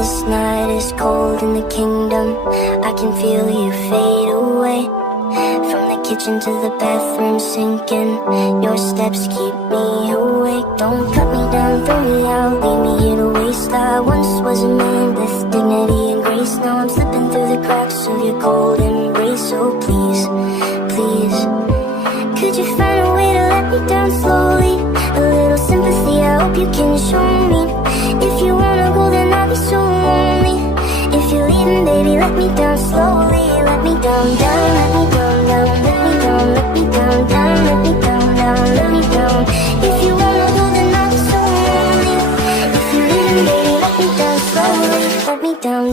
This night is cold in the kingdom. I can feel you fade away. From the kitchen to the bathroom sinking. Your steps keep me awake. Don't cut me down, throw me out, leave me here to waste. I once was a man with dignity and grace. Now I'm slipping through the cracks of your cold embrace. So please, please, could you find a way to let me down slowly? A little sympathy, I hope you can show me. If you wanna go, then I'll be so lonely. If you're leaving, baby, let me down slowly. Let me down, down, let me down, down, let me down, let me down, down, let me down, down, let me down. If you wanna go, then I'll be so lonely. If you're leaving, baby, let me down slowly. Let me down,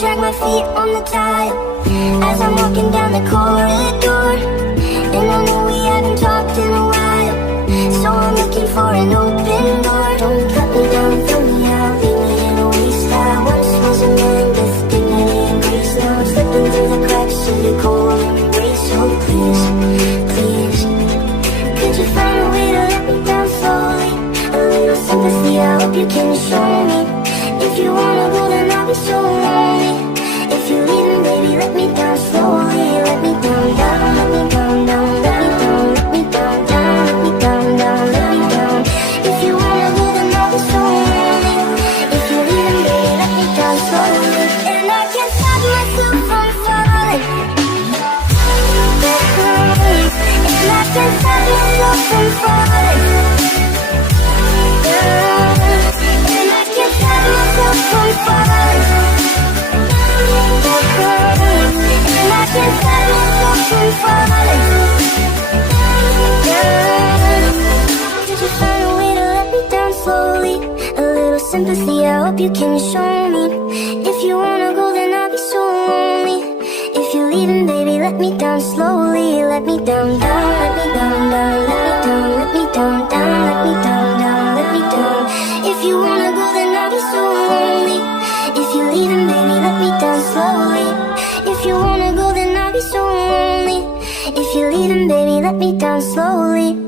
drag my feet on the tile as I'm walking down the corridor. And I know we haven't talked in a while, so I'm looking for an open door. Don't cut me down, throw me out, leave me in a waste. I once was a man with dignity and grace. Now I'm slipping through the cracks of your cold embrace. So please, please, could you find a way to let me down slowly? A little sympathy, I hope you can show me. If you wanna go, then I'll be so lonely. If you're leaving, baby, let me down slowly. Let me down, down, let me down, down, let me down, let me down, down, let me down, down, let me down. If you wanna go, then I'll be so lonely. If you're leaving, baby, let me down slowly. And I can't stop myself from falling. And I can't stop myself from falling. And I can't stop myself from falling. And I can't stop myself from falling. Did you find a way to let me down slowly? A little sympathy, I hope you can show me. If you wanna go, then I'll be so lonely. If you're leaving, baby, let me down slowly. Let me down, down, let me down, down, let me down, let me down, down, let me down, down, let me down. If you wanna go, then I'll be so lonely. If you're leaving, baby, let me down slowly. If you wanna go, then I'll be so lonely. If you're leaving, baby, let me down slowly.